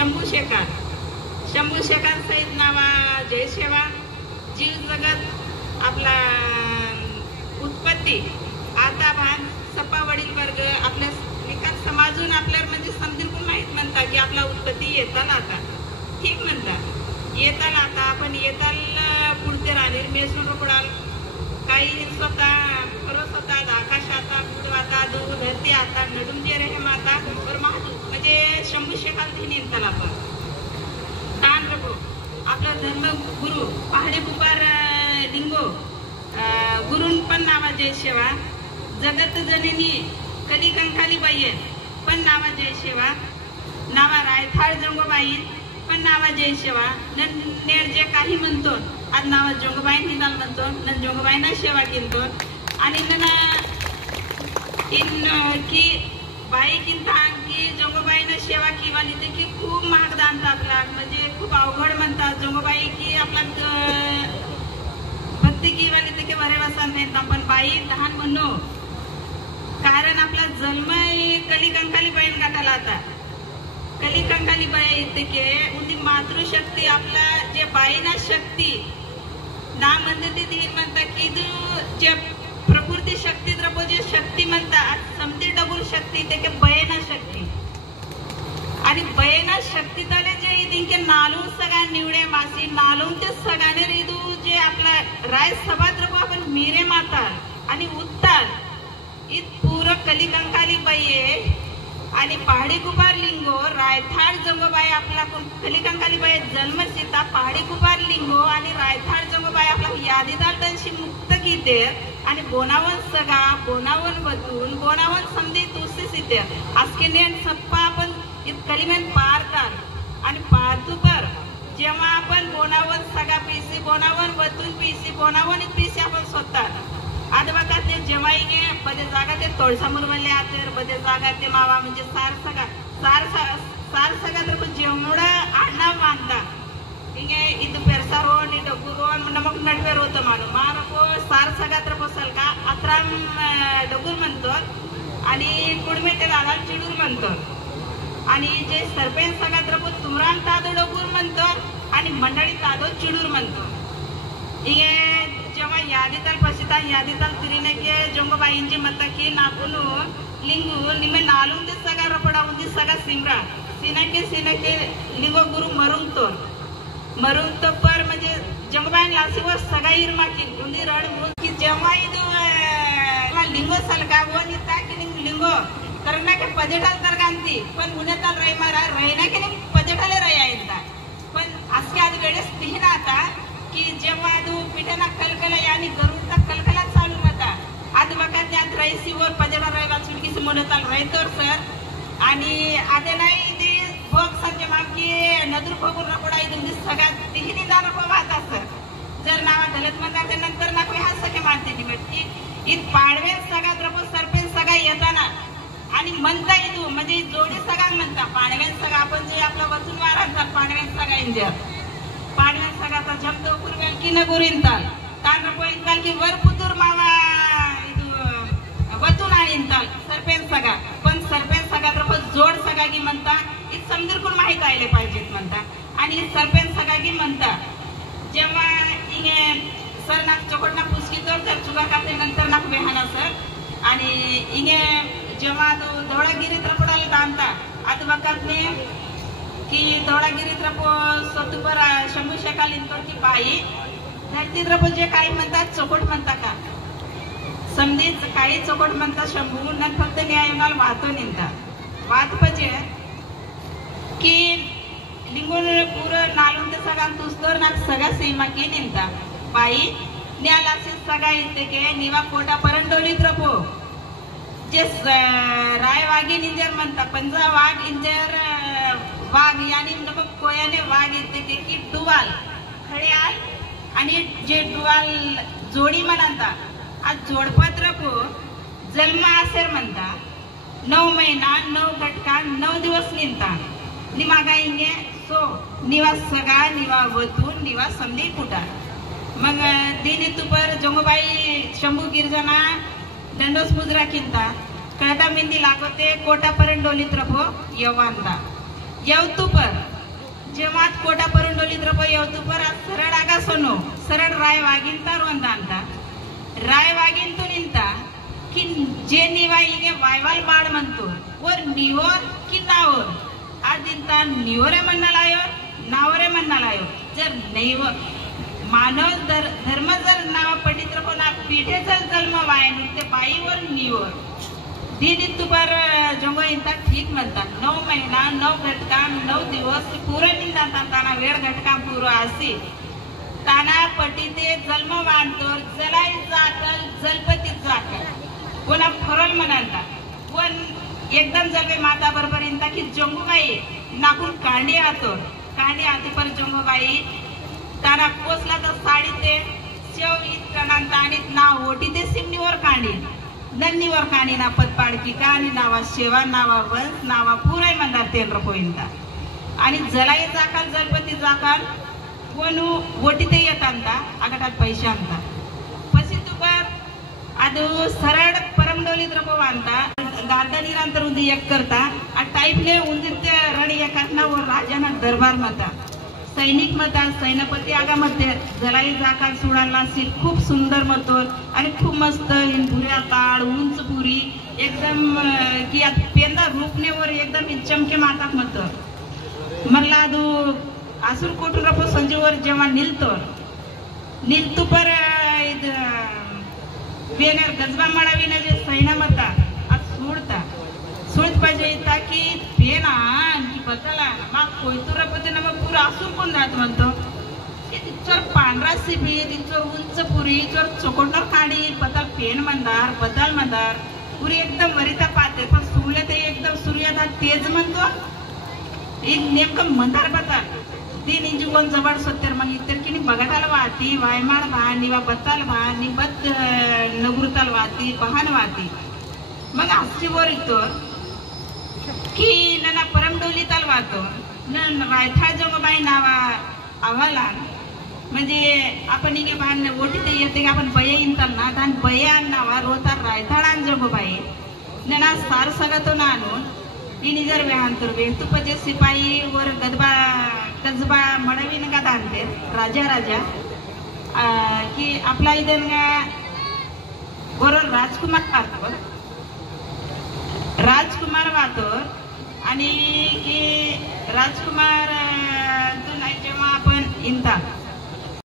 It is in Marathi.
शंभू शेखार सहित नावा जय सेवा जीव जगत आपला उत्पत्ती आता भान सपा वडील वर्ग आपल्या विकास समाजून आपल्याला म्हणजे समजून माहीत म्हणता की आपला उत्पत्ती येताल आता ठीक म्हणता येताल आता आपण येताल पुढते राहणार मेसून रोपडाल काही स्वतः आकाश आता आता दो धरती आता नडून जे रहे माता और महादू म्हणजे शंभू शेखार तीन येताल आपण तान रखो आपला धर्म गुरु पहाडे पुकार लिंगो गुरुन पण नावा जय सेवा जगत जननी कधी कंकाली बाई पण नावा जय सेवा नावा रायथाळ जंगोबाई पण नावा जय सेवा नेर जे काही म्हणतो आज नावा जोगबाई निदाल म्हणतो न जोगबाईना सेवा केलतो आणि की बाई किंता की जोगबाईनं सेवा किवाली ते की खूप महाग दान आपला म्हणजे खूप अवघड म्हणतात जोगबाई की आपला भक्ती किवाली ते की बरे वसन नाही आपण बाई दहान म्हणू कारण आपला जन्म कलिकंकाली बहीण गाठाला आता कलिकंकाली बाई येते के उदी मातृशक्ती आपला जे बाईना शक्ती ना म्हणते ती धीर म्हणता की जे प्रकृती शक्ती द्रव्य जे शक्ती म्हणतात समती डबल शक्ती ते के बयना शक्ती आणि बयना शक्ती तले जे इनके नालून सगळ्या निवडे मासी नालून ते सगळ्याने रिदू जे आपला राय सभा द्रव्य आपण मिरे माता आणि उत्ताल इत पूर कलिकंकाली बाई आणि पहाडी कुपार लिंगो रायथाळ जंगोबाई आपला कलिकंकाली बाई जन्म सीता पहाडी कुपार लिंगो आणि रायथाळ जंगोबाई आपला यादीदार तनशी मुक्त गीते आणि बोनावन सगा बोनावन बतून बोनावन समधी तुसी सीते आजके नेन सप्पा आपण इत कलिमेन पारताल आणि पारतू पर जेव्हा आपण बोनावन सगा पीसी बोनावन बतून पीसी बोनावन इत पीसी आपण स्वतः आता बघा ते जेव्हा इने बदे जागा ते तोळसामोर वल्ले आते बदे जागा ते मावा म्हणजे सार सगा तर पण जेवढा आडनाव मानता इंगे इथं पेरसा रोड डब्बू रोड नमक नडवेर होतं मानको सार सगा तर बसल का अत्राम डबूर म्हणतो आणि कुडमे ते दादा चिडूर म्हणतो आणि जे सरपंच सगा तर तुमराम तादो डबूर म्हणतो आणि मंडळी तादो चिडूर म्हणतो इंगे जेव्हा यादीताल प्रसिद्ध यादीताल तिरीने के जोंगबाईंची मत की नापून लिंगू निमे नालून ते सगा रपडा उंदी सगा सिमरा सीने के लिंगो गुरु मरून तो पर म्हणजे जोंगबाई लासीवर सगा इरमा की उंदी रड की जेव्हा इदू लिंगो सलका वो निता की लिंगो करना के पजेटाल तरगांती पण उन्हेताल रही मारा रहना के पजेटाले रही आयता पण आजके आधी वेळेस तीन आता की जेव्हा आदू पिठेना कलकला यानी गरुडचा कलकला चालू होता आज बघा त्यात रईसीवर पजेडा राहिला चुडकीसी म्हणताल रयतोर सर आणि आदे नाही ते भोग संजय मामकी नदूर भोगून रपडा इथून सगळ्यात तिहिनी जाणं वाहत सर जर नावा दलत म्हणतात नंतर ना कोणी हा सगळे मानते निवडती इत पाडवे सगळा द्रव सरपंच सगळा येताना आणि म्हणता येतो म्हणजे जोडी सगळा म्हणता पाडवे सगळा आपण जे आपला वचून वारा पाडवे सगळा इंजर पाडव्यान सगाचा जमतो पूर्वेल की न गुरिंताल तान पोइंताल की वर पुतूर मावा वतून आणिंताल सरपंच सगा पण सरपंच सगा तर जोड सगा की म्हणता इत समजून कोण माहित आले पाहिजेत म्हणता आणि सरपंच सगा की म्हणता जेव्हा इंगे सर नाक चोकटना पुसकी तर चुका कापते नंतर नाक बेहाना सर आणि इंगे जेव्हा तो धवळागिरी त्रपडाला दानता आता बघत ने की धवळागिरी त्रप सतुपर शंभू शेखाल इंतर की बाई धरती त्रप जे काही म्हणतात चोकट म्हणता का समधी काही चोकट म्हणतात शंभू न फक्त न्यायनाल वाहतो निंतात वाद म्हणजे की लिंगून पुरं नालून ते सगळा तुसदोर नाक सगळा सीमा की निंता बाई न्यालासी सगळा येते के निवा कोटा परंडोली त्रपो जे राय वागी निंजर म्हणता पंजा वाघ इंजर वाघ यानी नमक कोयाने वाघ येते की डुवाल खड्याल आणि जे डुवाल जोडी म्हणता आज जोडपत्र को जन्म असेर म्हणता 9 महिना 9 घटका 9 दिवस निंता निमागा इंगे सो निवा सगा निवा वतून निवा समधी कुटा मग दिन तुपर जंगोबाई शंभू गिरजना दंडोस पुजरा किंता कळटा मेंदी लागोते कोटा पर्यंत डोलीत रहो यवांता येवतू पर जेव्हा कोटा परुंडोलीत रपो येवतु पर सरळ आगा सोनो सरळ राय वागिंतार ಅಂತ राय वागिंतु निंತ कि जे निवा हिगे वायवाल बाड म्हणतो वर निवर कि नावर आदिंता निवरे म्हणनालायो नावरे म्हणनालायो जर नैव मानव धर्म जर नाव पंडित कोणा पिढे चल जन्म वाय ते बाईवर निवर दीदी तुबर जंगो इंता ठीक म्हणतात 9 महिना 9 घटका 9 दिवस पुरे निंदा ताना वेळ घटका पुरो आसी ताना पटीते जन्म वांतोर जलाई जाकल जलपती जाकल कोणा फरल म्हणालता पण एकदम जलवे माता बरोबर इंता की जंगूबाई नाकून कांडी आती पर जंगूबाई ताना पोसला तर साडी ते शेव इतकणांता आणि ना ओटी ते सिमनीवर कांडी नन्नीवर काणी ना पदपाडकी काणी नावा शेवा नावा वंश नावा पुराय म्हणतात तेल रपोईंता आणि जलाई जाकाल जलपती जाकाल कोणू ओटीते येतांता आगटात पैसे आणता पसी तुबर ಅದು सरळ परमडोलीत रपोवांता गार्डन इरांतर उंदी एक करता आ टाइपले उंदिते रणी एकातना वर राजाना दरबार मता सैनिक मता सैन्यपती आगा मध्ये जलाई जाकाल सुडाला सी खूप सुंदर मतोर आणि खूप मस्त हिंदुऱ्या ताळ उंच पुरी एकदम की पेंदा रूपने वर एकदम चमके माताक मत मला ಅದು आसुर कोटू रपो संजीवर जेव्हा निलतो पर ಇದು बेनर गजबा मळाविना जे सैना मता आज सुळत पाहिजे ताकी पेना की बदला मग कोयतू रपते ना मग पुरा आसूर कोण जात म्हणतो तिचोर पांढरा सिबी तिचोर उंच पुरी तिचोर चोकोटर काडी बदल पेन मंदार पुरी एकदम वरिता पाते पण सुळले ते एकदम सूर्यदा तेज म्हणतो एक नेमकं मंदार बदल तीन इंजू कोण जवळ सत्तर मग इतर की बगटाल वाती वायमाळ भा निवा बत्ताल भा निबत नगुरताल वाती बहान वाती मग आजची वर इतो की नना परमडोलीताल वातो न रायथाळ जंगोबाई नावा आव्हाला म्हणजे आपण इगे बाण ओटी ते येते आपण बये इंताल ना दान बया नावा रोतार रायथाळान जंगोबाई नना सार सगतो ना आणून तिने जर वेहांतर वेतुपजे सिपाई वर गजबा मडवीन का दानते राजा की आपला इधर बरोबर राजकुमार वातोर आणि की राजकुमार तो नाही जेव्हा आपण इंता